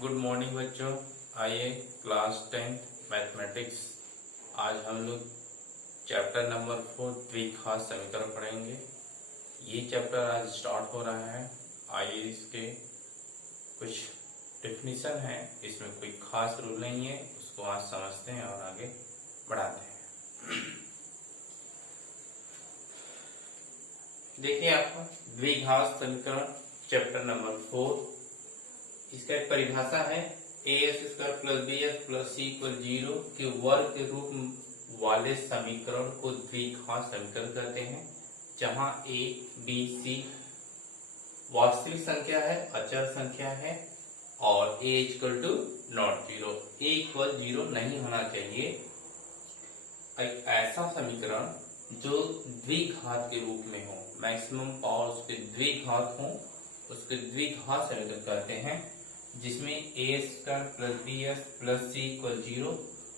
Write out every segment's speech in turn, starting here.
Good morning बच्चों। आइए class 10 mathematics. आज हम लोग चैप्टर नंबर 4 द्विघात समीकरण पढ़ेंगे। ये चैप्टर आज स्टार्ट हो रहा है। आइए इसके कुछ डेफिनेशन है, इसमें कोई खास रूल नहीं है, उसको आज समझते हैं और आगे बढ़ाते हैं। देखिए आपका द्विघात समीकरण चैप्टर नंबर 4, इसका एक परिभाषा है a² plus bs plus c equal 0 के वर्ग के रूप वाले समीकरण को द्विघात समीकरण कहते हैं, जहां a, b, c वास्तविक संख्या है, अचर संख्या है और a equal to not 0, a equal 0 नहीं होना चाहिए। एक ऐसा समीकरण जो द्विघात के रूप में हो, मैक्सिमम पावर उसके द्विघात हो, उसके द्विघात समीकरण कहते हैं, जिसमें a² plus bs plus c equal 0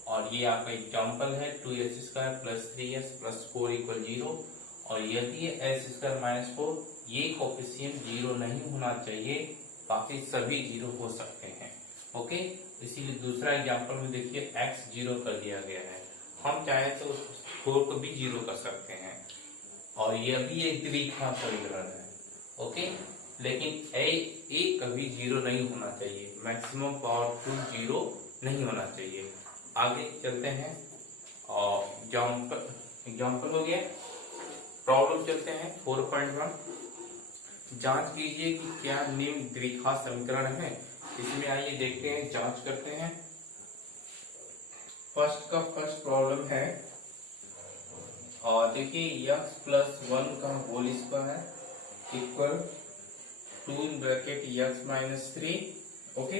और ये आपका एग्जाम्पल है 2s² plus 3s plus 4 equal 0 और यदि s² माइनस 4 ये कोफिशिएंट 0 नहीं होना चाहिए, बाकी सभी 0 हो सकते हैं। ओके, इसीलिए दूसरा एग्जाम्पल में देखिए x 0 कर दिया गया है, हम चाहे तो 4 को भी 0 कर सकते हैं और यह भी एक द्विघात समीकरण है। ओके, लेकिन a कभी 0 नहीं होना चाहिए, मैक्सिमम पावर टू 0 नहीं होना चाहिए। आगे चलते हैं और एग्जाम्पल हो गया, प्रॉब्लम चलते हैं 4.1। जांच कीजिए कि क्या निम्न द्विघात समीकरण है। इसमें आइए देखते हैं, जांच करते हैं। फर्स्ट प्रॉब्लम है और देखिए x प्लस 1 का whole square equal 2 in bracket x minus 3। Okay,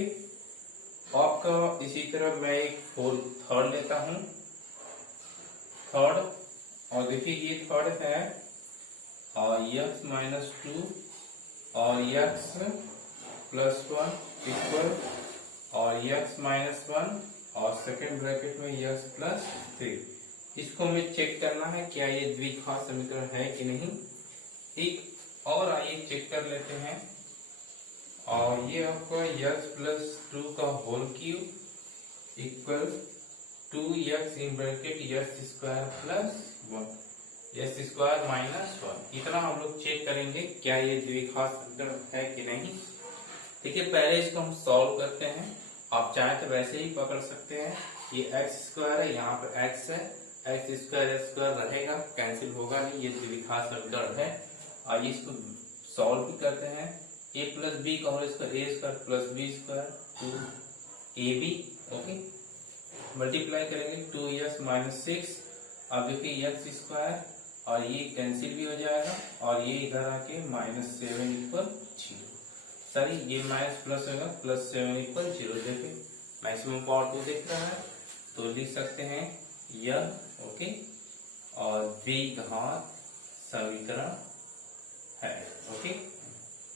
आपका इसी तरह मैं एक थर्ड लेता हूं, थर्ड, और देखिए ये थर्ड है और x माइनस 2 और x प्लस 1 इक्वल और x माइनस 1 और सेकेंड ब्रैकेट में x प्लस 3। इसको हमें चेक करना है क्या ये द्विघात समीकरण है कि नहीं। एक और आइए चेक कर लेते हैं, और ये आपका x प्लस 2 का whole cube equal 2x in bracket x square plus 1 x square minus 1। इतना हम लोग चेक करेंगे क्या ये द्विघात समीकरण है कि नहीं। देखिए पहले इसको हम सॉल्व करते हैं, आप चाहे तो वैसे ही पकड़ सकते हैं। ये x स्क्वायर है, यहाँ पे x है, x स्क्वायर रहेगा, कैंसिल होगा नहीं, ये द्विघात समीकरण है। आइए इसको सॉल्व भी करते हैं। a प्लस बी का whole square a² plus b square 2ab। Okay, multiply करेंगे 2s माइनस 6। अब देखिए x स्क्वायर और ये कैंसिल भी हो जाएगा और ये इधर आके माइनस 7 इक्वल 0। सॉरी, ये माइनस प्लस होगा, प्लस 7 इक्वल 0। देखिए मैक्सिमम पावर 2 दिख रहा है, तो लिख सकते हैं यह। ओके, और द्विघात समीकरण है। ओके,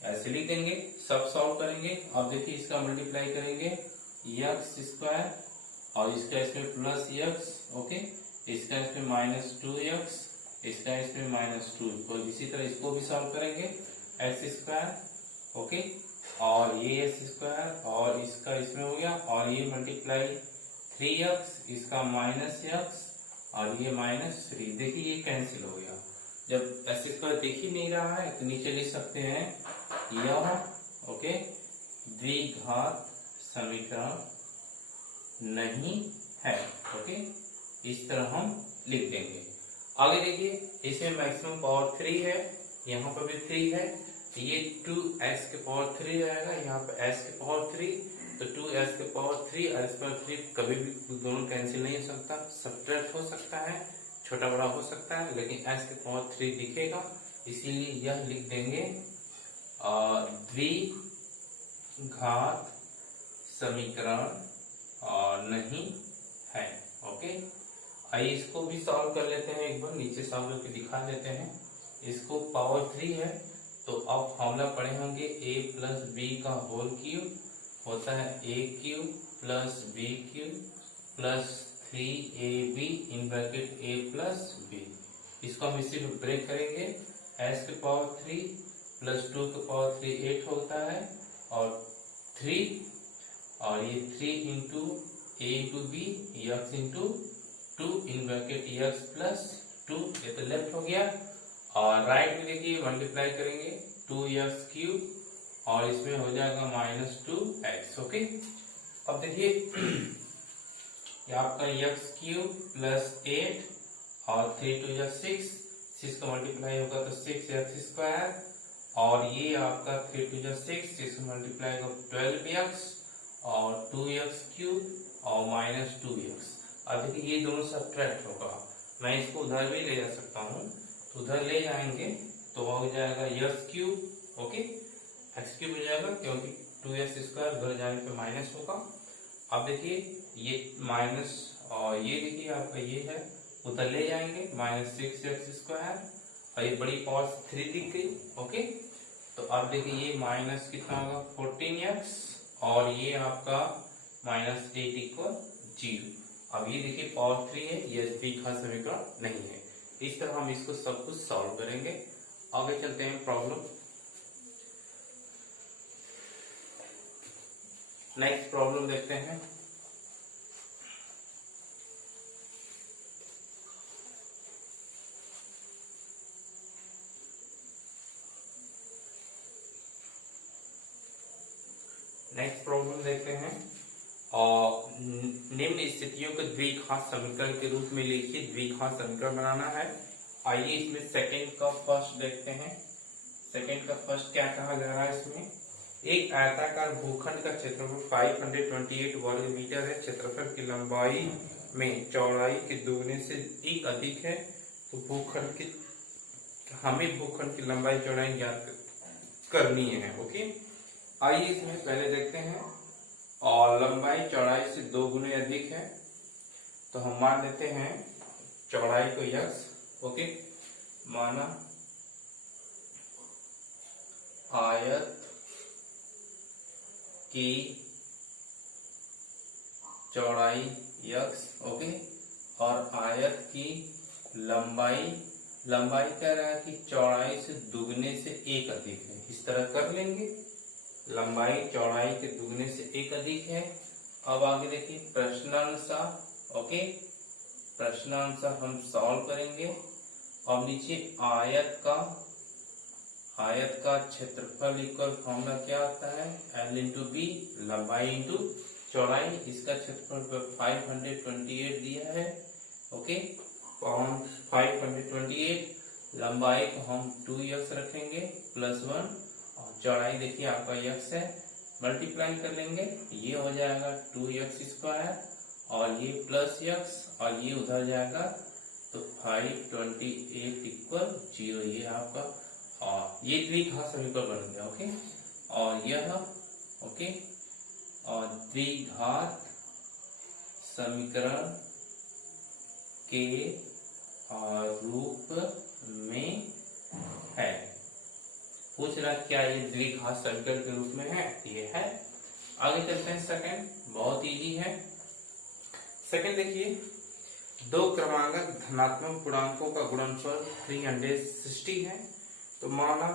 ऐसे लिख देंगे, सब सॉल्व करेंगे। अब देखिए इसका मल्टीप्लाई करेंगे x स्क्वायर और इसका इसमें प्लस x, ओके, इसका इसमें माइनस 2x, इसका इसमें माइनस 2, तो इसी तरह इसको भी सॉल्व करेंगे x स्क्वायर, ओके, और ये x स्क्वायर और इसका इसमें हो गया और ये मल्टीप्लाई 3x, इसका माइनस x और ये माइनस 3। देखिए ये कैंसिल हो गया। जब x स्क्वायर दिख ही नहीं रहा है तो नीचे लिख सकते हैं यह, ओके, द्विघात समीकरण नहीं है। ओके, इस तरह हम लिख देंगे। आगे देखिए इसमें मैक्सिमम पावर 3 है, यहाँ पर भी 3 है, तो ये 2s के पावर 3 रहेगा, यहाँ पे s के पावर 3, तो 2s के पावर 3 और इस पर 3 कभी भी दोनों कैंसिल नहीं हो सकता, सब्ट्रैक्ट हो सकता है, छोटा बड़ा हो सकता है, लेकिन s के पावर 3 दिखेगा, इसीलिए यह लिख देंगे द्विघात समीकरण नहीं है। ओके, आइए इसको भी सॉल्व कर लेते हैं, एक बार नीचे सॉल्व करके दिखा देते हैं। इसको पावर 3 है तो अब फॉर्मूला पढ़े होंगे a प्लस बी का होल क्यूब होता है a cube plus b cube plus 3ab in bracket a plus b। इसको हम इसी में ब्रेक करेंगे, s के पावर 3 प्लस 2 के पावर 3 8 होता है और 3 और ये 3 into A into B X into 2 in bracket X plus 2, ये तो लेफ्ट हो गया। और राइट में देखिए मल्टीप्लाई करेंगे 2x क्यूब और इसमें हो जाएगा -2x। ओके, अब देखिए ये आपका x क्यूब प्लस 8 और 3 2 6, 6 का मल्टीप्लाई होगा तो 6x स्क्वायर और ये आपका 3 2 6, 6 का मल्टीप्लाई होगा 12x और 2x क्यूब और -2x। अब देखिए ये दोनों सब्ट्रैक्ट होगा, मैं इसको उधर भी ले जा सकता हूँ, तो उधर ले जाएंगे तो हो जाएगा x cube. Okay, x cube हो जाएगा क्योंकि 2x स्क्वायर उधर जाने पे माइनस होगा। अब देखिए ये माइनस और ये देखिए आपका ये है, उधर ले जाएंगे -6x स्क्वायर और ये बड़ी पावर 3 दिख गई। ओके, तो अब देखिए ये माइनस कितना होगा 14x और ये आपका -8 इक्वल 0। अब ये देखिए पावर 3 है, ये द्विघात समीकरण नहीं है। इस तरह हम इसको सब कुछ सॉल्व करेंगे। आगे चलते हैं प्रॉब्लम। नेक्स्ट प्रॉब्लम देखते हैं। नेक्स्ट प्रॉब्लम देखते हैं। और निम्न स्थितियों को द्विघात समीकरण के रूप में लिखिए। द्विघात समीकरण बनाना है। आइए इसमें सेकंड का फर्स्ट देखते हैं। सेकंड का फर्स्ट क्या कहा जा रहा है इसमें, एक आयताकार भूखंड का क्षेत्रफल 528 वर्ग मीटर है। क्षेत्रफल की लंबाई में चौड़ाई के दुगने से एक अधिक है। तो भूखंड की हमें भूखंड की लंबाई चौड़ाई ज्ञात करनी है। ओके, आइए इसमें पहले देखते हैं। और लंबाई चौड़ाई से 2 गुने अधिक है तो हम मान लेते हैं चौड़ाई को x। ओके, माना आयत की चौड़ाई x। ओके, और आयत की लंबाई कह रहा है कि चौड़ाई से दुगने से एक अधिक है। इस तरह कर लेंगे, लंबाई चौड़ाई के दुगने से एक अधिक है। अब आगे देखिए प्रश्नानुसार। ओके, प्रश्नानुसार हम सॉल्व करेंगे। अब नीचे आयत का क्षेत्रफल इक्वल फॉर्मूला क्या आता है, L इंटू बी, लंबाई इंटू चौड़ाई। इसका क्षेत्रफल 528 दिया है। ओके, 528, लंबाई को हम 2x रखेंगे प्लस 1 और चौड़ाई देखिए आपका x है, मल्टीप्लाई कर लेंगे, ये हो जाएगा 2x स्क्वायर और ये प्लस x और ये उधर जाएगा तो 528 इक्वल 0। ये आपका और ये द्विघात समीकरण बन गया। ओके, और यह ओके और द्विघात समीकरण के रूप में है। पूछ रहा क्या ये द्विघात समीकरण के रूप में है, ये है। आगे चलते हैं सेकंड, बहुत इजी है। सेकंड देखिए, दो क्रमागत धनात्मक पूर्णांकों का गुणनफल 360 है। तो माना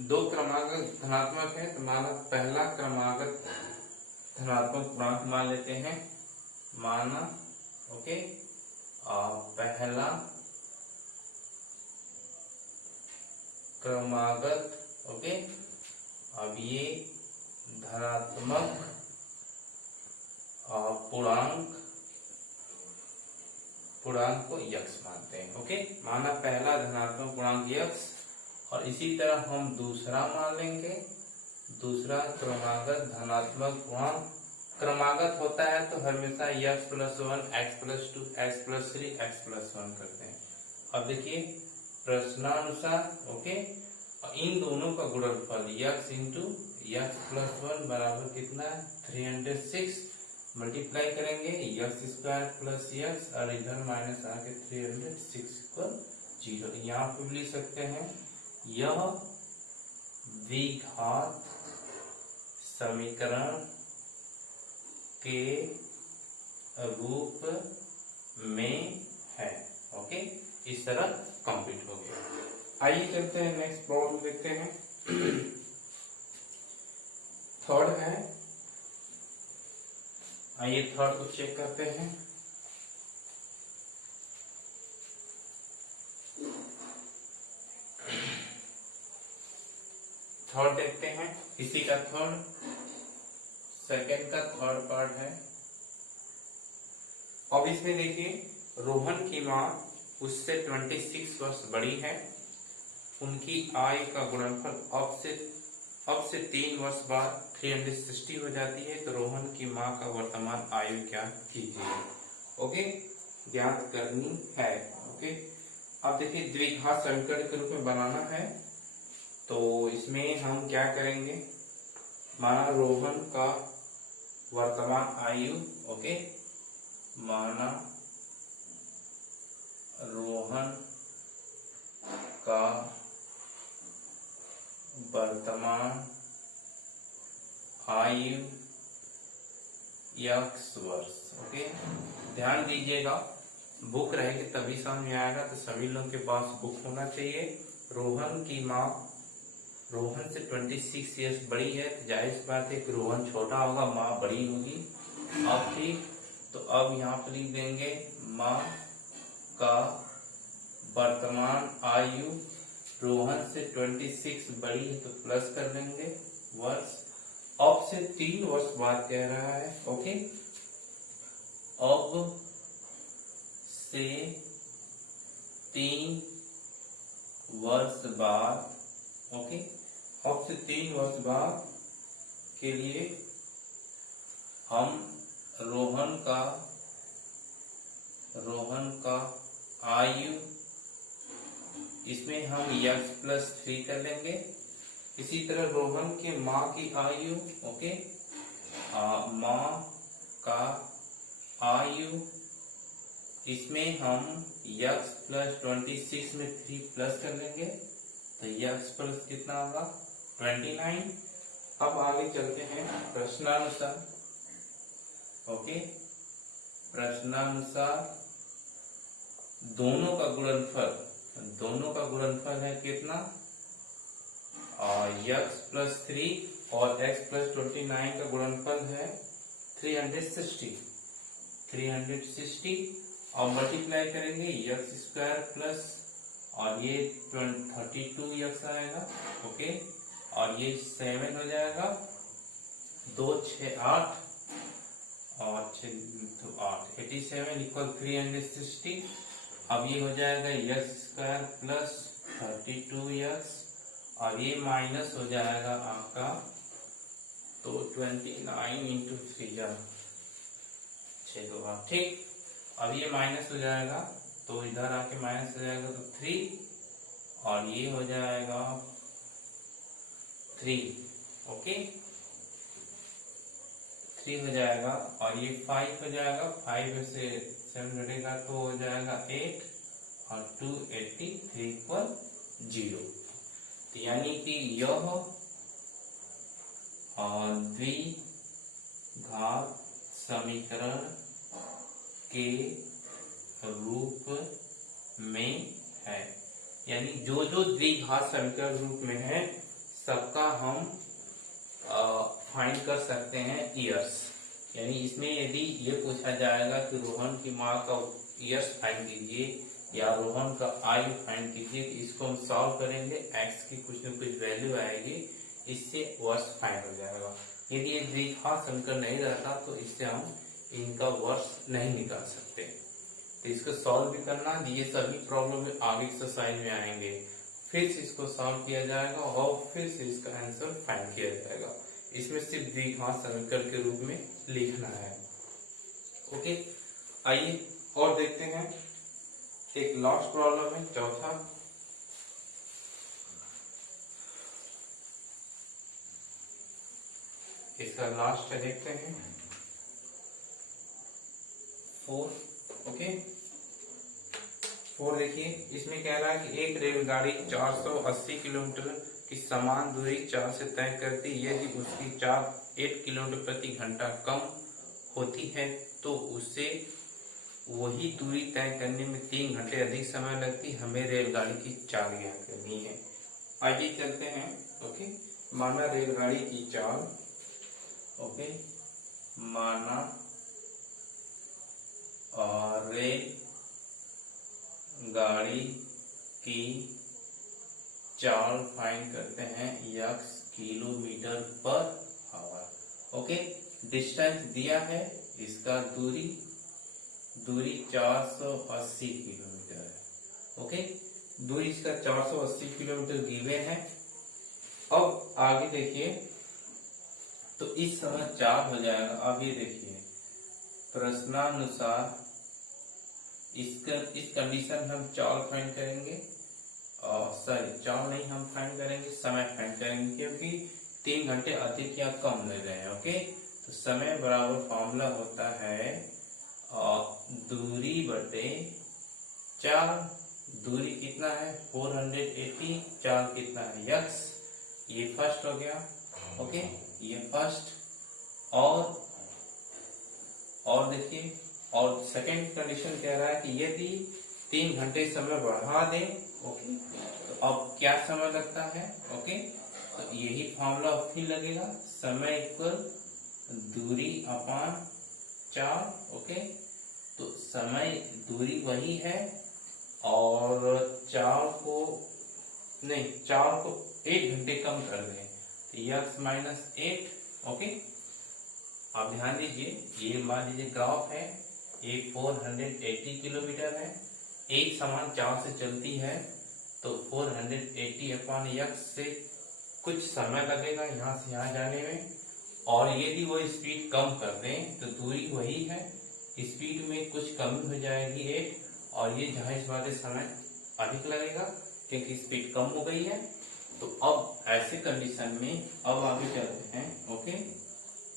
दो क्रमागत धनात्मक है, तो माना पहला क्रमागत धनात्मक पूर्णांक मान लेते हैं, माना ओके पहला क्रमागत। ओके, अब ये धनात्मक पूर्णांक को यक्स मानते हैं। ओके, माना पहला धनात्मक पूर्णांक यक्स और इसी तरह हम दूसरा मान लेंगे, दूसरा क्रमागत धनात्मक पूर्णांक। क्रमागत होता है तो हमेशा x plus 1, x plus 2, x plus 3, x plus 1 करते हैं। अब देखिए प्रश्नानुसार ओके, इन दोनों का गुणनफल x इंटू x प्लस 1 बराबर कितना है 306, मल्टीप्लाई करेंगे x स्क्वायर प्लस x और इधर माइनस आके 306 इक्वल 0। यहाँ पे लिख सकते हैं यह द्विघात समीकरण के रूप में है। ओके, इस तरह कंप्लीट हो गया। आइए चलते हैं नेक्स्ट प्रॉब्लम देखते हैं। थर्ड है आइए थर्ड को चेक करते हैं। थर्ड देखते हैं, इसी का थर्ड, सेकंड का थर्ड पार्ट है। अब इसमें देखिए रोहन की माँ उससे 26 वर्ष बड़ी है, उनकी आय का गुणनफल अब से 3 वर्ष बाद 360 हो जाती है, तो रोहन की माँ का वर्तमान आयु क्या कीजिए। ओके, ज्ञात करनी है। ओके, अब देखिए द्विघात समीकरण के रूप में बनाना है, तो इसमें हम क्या करेंगे, माना रोहन का वर्तमान आयु, ओके, माना रोहन का वर्तमान आयु x वर्ष। ओके, ध्यान दीजिएगा, बुक रहेगी तभी समझ में आएगा, तो सभी लोगों के पास बुक होना चाहिए। रोहन की माँ रोहन से 26 ईयर्स बड़ी है, तो जाहिर सी बात है कि रोहन छोटा होगा, माँ बड़ी होगी। अब ठीक, तो अब यहाँ पर लिख देंगे माँ का वर्तमान आयु, रोहन से 26 बड़ी है तो प्लस कर देंगे वर्ष, अब से 3 वर्ष बाद कह रहा है। ओके, अब से 3 वर्ष बाद, ओके, अब से 3 वर्ष बाद के लिए हम रोहन का आयु, इसमें हम x प्लस 3 कर लेंगे। इसी तरह रोहन के माँ की आयु, ओके, माँ का आयु, इसमें हम x प्लस 26 में 3 प्लस कर लेंगे, तो x प्लस कितना होगा 29। अब आगे चलते हैं प्रश्नानुसार। ओके, प्रश्नानुसार दोनों का गुणनफल है कितना, x प्लस 3 और x प्लस 29 का गुणनफल है 360 और मल्टीप्लाई करेंगे x स्क्वायर प्लस, और ये 32x आएगा। ओके, और ये 7 हो जाएगा, 2 6 8 और 6 8 87 इक्वल 360। अब ये हो जाएगा x स्क्वायर प्लस 32x और ये माइनस हो जाएगा आपका, तो 29 इंटू 3 6 2 8, ठीक। अब ये माइनस हो जाएगा, तो इधर आके माइनस हो जाएगा, तो 3 और ये हो जाएगा 3। ओके, 3 हो जाएगा और ये 5 हो जाएगा, 5 से 7 घटेगा तो हो जाएगा 8 और 283 इक्वल 0। तो यानी कि यह द्विघात समीकरण के रूप में है, यानी जो जो द्विघात समीकरण रूप में है सबका हम फाइंड कर सकते हैं ईयर्स। यानी इसमें यदि ये पूछा जाएगा कि रोहन की माँ का ईयर्स फाइंड कीजिए या रोहन का आयु फाइंड कीजिए, तो इसको हम सॉल्व करेंगे, एक्स की कुछ न कुछ वैल्यू आएगी, इससे वर्ष फाइंड हो जाएगा। यदि ये द्विघात समीकरण नहीं रहता तो इससे हम इनका वर्ष नहीं निकाल सकते। तो इसको सॉल्व भी करना, ये सभी प्रॉब्लम आगे एक्सरसाइज में आएंगे, फिर से इसको सॉल्व किया जाएगा और फिर से इसका आंसर फाइंड किया जाएगा। इसमें सिर्फ द्विघात समीकरण के रूप में लिखना है। ओके, आइए और देखते हैं, एक लास्ट प्रॉब्लम है, चौथा। इसका लास्ट है, देखते हैं 4। ओके, 4 देखिए, इसमें कह रहा है कि एक रेलगाड़ी 480 किलोमीटर की समान दूरी 4 से तय करती, यदि उसकी चाल 8 किलोमीटर प्रति घंटा कम होती है तो उसे वही दूरी तय करने में 3 घंटे अधिक समय लगती। हमें रेलगाड़ी की चाल ज्ञात करनी है। आइए चलते हैं। ओके, माना रेलगाड़ी की चाल, ओके, माना रेल गाड़ी की चाल फाइंड करते हैं x kilometre per hour. Okay, distance दिया है, इसका दूरी 480 किलोमीटर है। ओके, दूरी इसका 480 किलोमीटर गिवन है। अब आगे देखिए, तो इस समय 4 हो जाएगा। अब ये देखिए, प्रश्नानुसार इस कंडीशन हम चाल फाइंड करेंगे, सॉरी चाल नहीं, हम फाइंड करेंगे समय फाइंड करेंगे, क्योंकि 3 घंटे अधिक या कम ले रहे हैं। ओके, तो समय बराबर फॉर्मूला होता है दूरी बटे चाल। दूरी कितना है 480, चाल कितना है x। ये फर्स्ट हो गया। ओके, ये फर्स्ट। और देखिए, और सेकेंड कंडीशन कह रहा है कि यदि 3 घंटे समय बढ़ा दें, ओके, तो अब क्या समय लगता है। ओके, तो यही फॉर्मूला फिर लगेगा, समय इक्वल दूरी अपान चाल। ओके, तो समय दूरी वही है और चाल को 1 घंटे कम कर दें तो x माइनस 8। ओके, अब ध्यान दीजिए, ये मान लीजिए ग्राफ है, ये 480 किलोमीटर है, एक समान चाल से चलती है, तो 480 अपॉन x से कुछ समय लगेगा यहाँ से यहाँ जाने में। और यदि वो स्पीड कम कर दें तो दूरी वही है, स्पीड में कुछ कमी हो जाएगी 8, और ये जाहिर बात है समय अधिक लगेगा क्योंकि स्पीड कम हो गई है। तो अब ऐसे कंडीशन में अब आगे चलते हैं। ओके,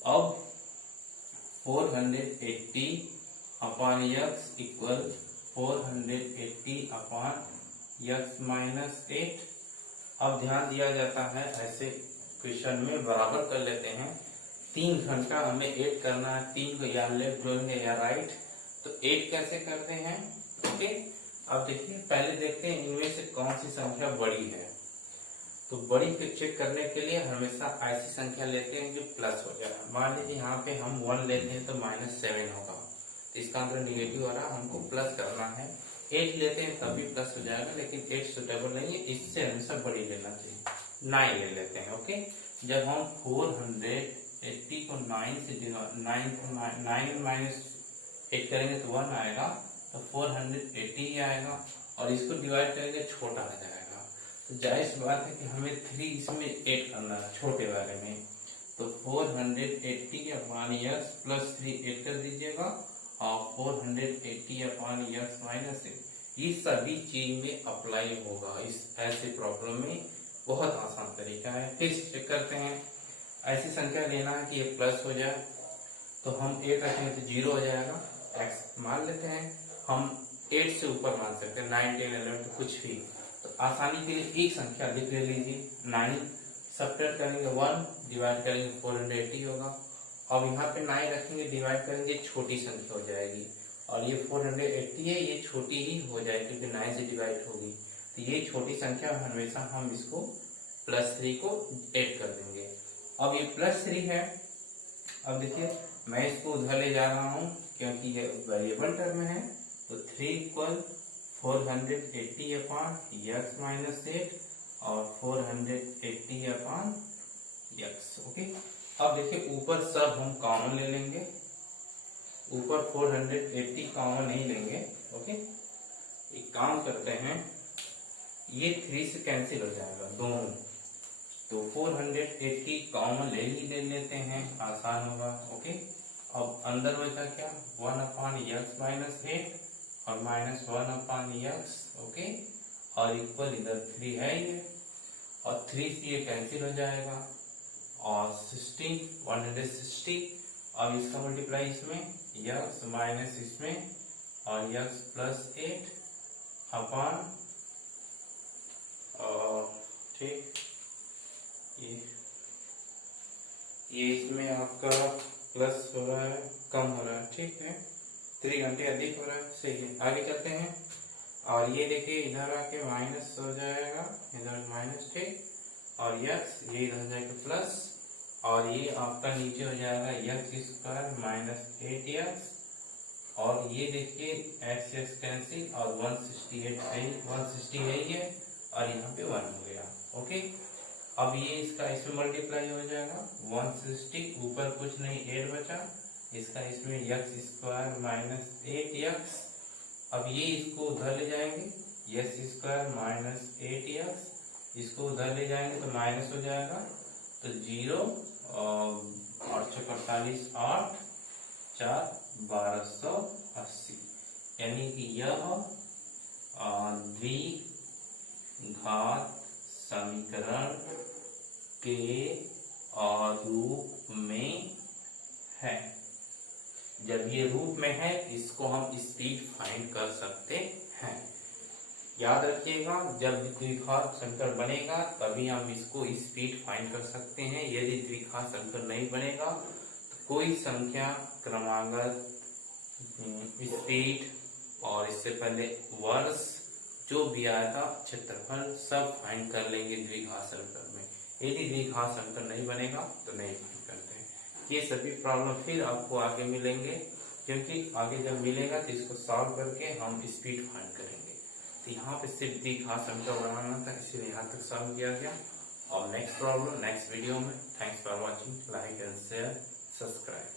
अब 480 upon x equal 480 upon x minus 8। अब ध्यान दिया जाता है ऐसे क्वेश्चन में, बराबर कर लेते हैं। 3 घंटा हमें 8 करना है, 3 को या लेफ्ट जोड़ेंगे या राइट, तो 8 कैसे करते हैं। ओके, अब देखिए, पहले देखते हैं इनमें से कौन सी संख्या बड़ी है। तो बड़ी को चेक करने के लिए हमेशा ऐसी संख्या लेते हैं जो प्लस हो जाए। मान लीजिए यहाँ पे हम 1 लेते हैं तो -7 होगा, तो इसका मतलब निगेटिव हो रहा, हमको प्लस करना है। 8 लेते हैं तभी प्लस हो जाएगा, लेकिन 8 सुटेबल नहीं है, इससे हमेशा बड़ी लेना चाहिए। 9 ले लेते हैं। ओके, जब हम 480 को 9 से 9 माइनस 8 करेंगे तो 1 आएगा, तो 480 ही आएगा, और इसको डिवाइड करेंगे छोटा आ जाएगा। तो जाहिर बात है कि हमें 3 इसमें ऐड करना है छोटे वाले में, तो 480 अपॉन x प्लस 3 ऐड कर दीजिएगा, और 480 अपॉन x माइनस 8। ये सभी चीज में अप्लाई होगा इस ऐसे प्रॉब्लम में। बहुत आसान तरीका है। फिर चेक करते हैं, ऐसी संख्या लेना है कि ये प्लस हो जाए, तो हम 8 रखेंगे तो 0 हो जाएगा। x मान लेते हैं, हम 8 से ऊपर मान सकते हैं, 9, 10, 11 तो कुछ भी। तो आसानी के लिए एक संख्या लिख ले लीजिए, 9 सब्ट्रैक्ट करेंगे 1 डिवाइड करेंगे 480 होगा। अब यहाँ पे 9 रखेंगे डिवाइड करेंगे, छोटी संख्या हो जाएगी, और ये 480 है, ये छोटी ही हो जाएगी क्योंकि 9 से डिवाइड होगी। तो ये छोटी संख्या हमेशा हम इसको +3 को ऐड कर देंगे। अब ये +3 है। अब देखिए, मैं इसको उधर ले जा रहा हूँ क्योंकि ये वेरिएबल टर्म में है, तो 3 इक्वल 480 अपॉन x माइनस 8 और 480 अपॉन x। ओके, अब देखिए ऊपर सब हम कॉमन ले लेंगे, ऊपर 480 कॉमन नहीं लेंगे। ओके, एक काम करते हैं, ये 3 से कैंसिल हो जाएगा दोनों, तो 480 कॉमन ले लेते हैं, आसान होगा। ओके, अब अंदर बचा क्या, 1 अपॉन x माइनस 8 और -1 अपॉन x। ओके, और इक्वल इधर 3 है ये, और 3 से ये कैंसिल हो जाएगा, और 160। अब इसका मल्टीप्लाई इसमें, x माइनस इसमें, और x प्लस 8 अपॉन, ठीक, ये इसमें आपका प्लस हो रहा है, कम हो रहा है, ठीक है, 3 घंटे अधिक हो रहा है, सही है। आगे चलते हैं, और ये देखिए इधर आके माइनस हो जाएगा, इधर माइनस, ठीक, और x ये इधर जाएगा प्लस, और ये आपका नीचे हो जाएगा x स्क्वायर माइनस 8x, और ये देखिए एक्स एक्स कैंसिल और 160 है ये, और यहाँ पे 1 हो गया। ओके, अब ये इसका इसमें मल्टीप्लाई हो जाएगा 160, ऊपर कुछ नहीं 8 बचा, इसका इसमें एक्स स्क्वायर माइनस 8x। अब ये इसको उधर ले जाएंगे एक्स स्क्वायर माइनस 8x, इसको उधर ले जाएंगे तो माइनस हो जाएगा, तो 0 और 48 8 4 1280, यानी कि यह द्विघात समीकरण के रूप में है। जब ये रूप में है इसको हम स्पीड फाइंड कर सकते हैं। याद रखिएगा, जब द्विघात संकर बनेगा तभी हम इसको स्पीड फाइंड कर सकते हैं। यदि द्विघात संकर नहीं बनेगा तो कोई संख्या क्रमागत, स्पीड और इससे पहले वर्ष जो भी आया था क्षेत्रफल सब फाइंड कर लेंगे द्विघात संकर में। यदि द्विघात संकर नहीं बनेगा तो नहीं फाइंड करते हैं। ये सभी प्रॉब्लम फिर आपको आगे मिलेंगे, क्योंकि आगे जब मिलेगा तो इसको सॉल्व करके हम स्पीड फाइंड करेंगे। तो यहाँ पे सिर्फ द्विघात संकर बनाना था, इसलिए यहाँ तक सॉल्व किया गया। और नेक्स्ट प्रॉब्लम नेक्स्ट वीडियो में। Thanks for watching, like and share, subscribe.